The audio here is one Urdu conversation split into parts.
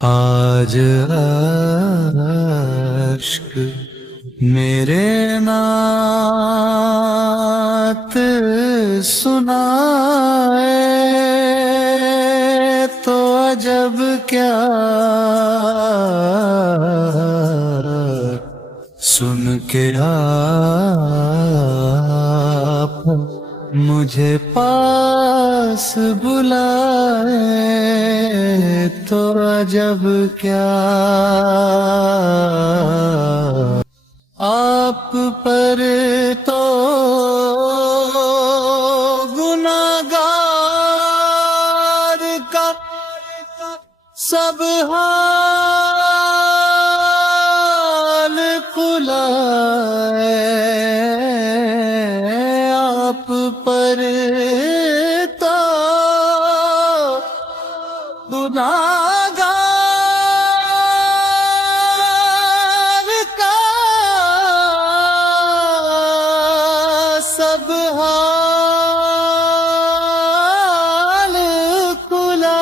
آج اشک میرے نعت سنائے تو عجب کیا سن کے آپ مجھے پاس بلائے تو عجب کیا آپ پر تو گناہگار کا سب حال کھلا ہے آپ پر تو گناہگار کا سب حال کھلا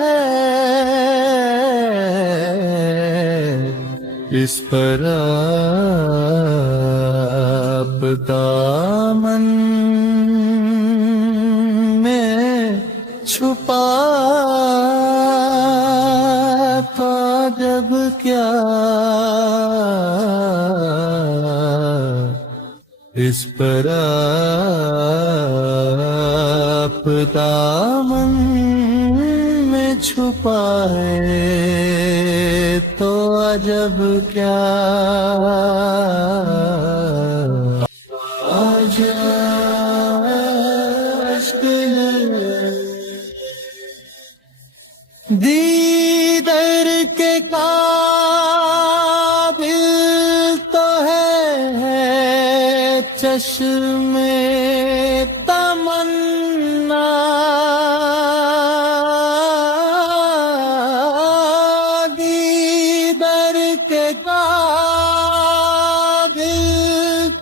ہے اس پر آپ دامن میں چھپا تو جب کیا اس پر آپ دامن میں چھپائے تو عجب کیا آج عشق دیدر کے قابل تو ہے چشم تمنا دیدر کے قابل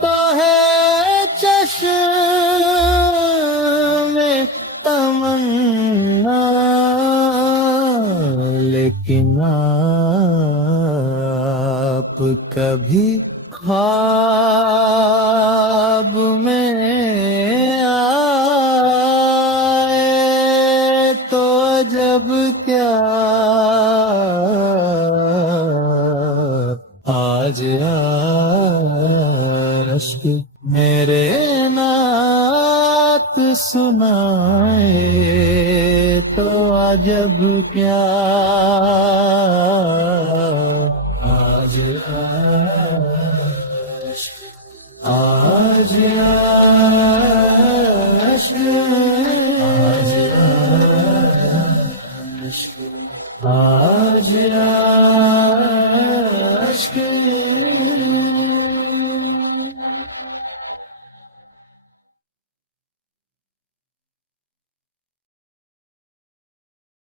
تو ہے چشم تمنا لیکن آپ کبھی خواب میں آئے تو عجب کیا آج اشک میرے نعت سنائے تو عجب کیا آج عشق آج عشق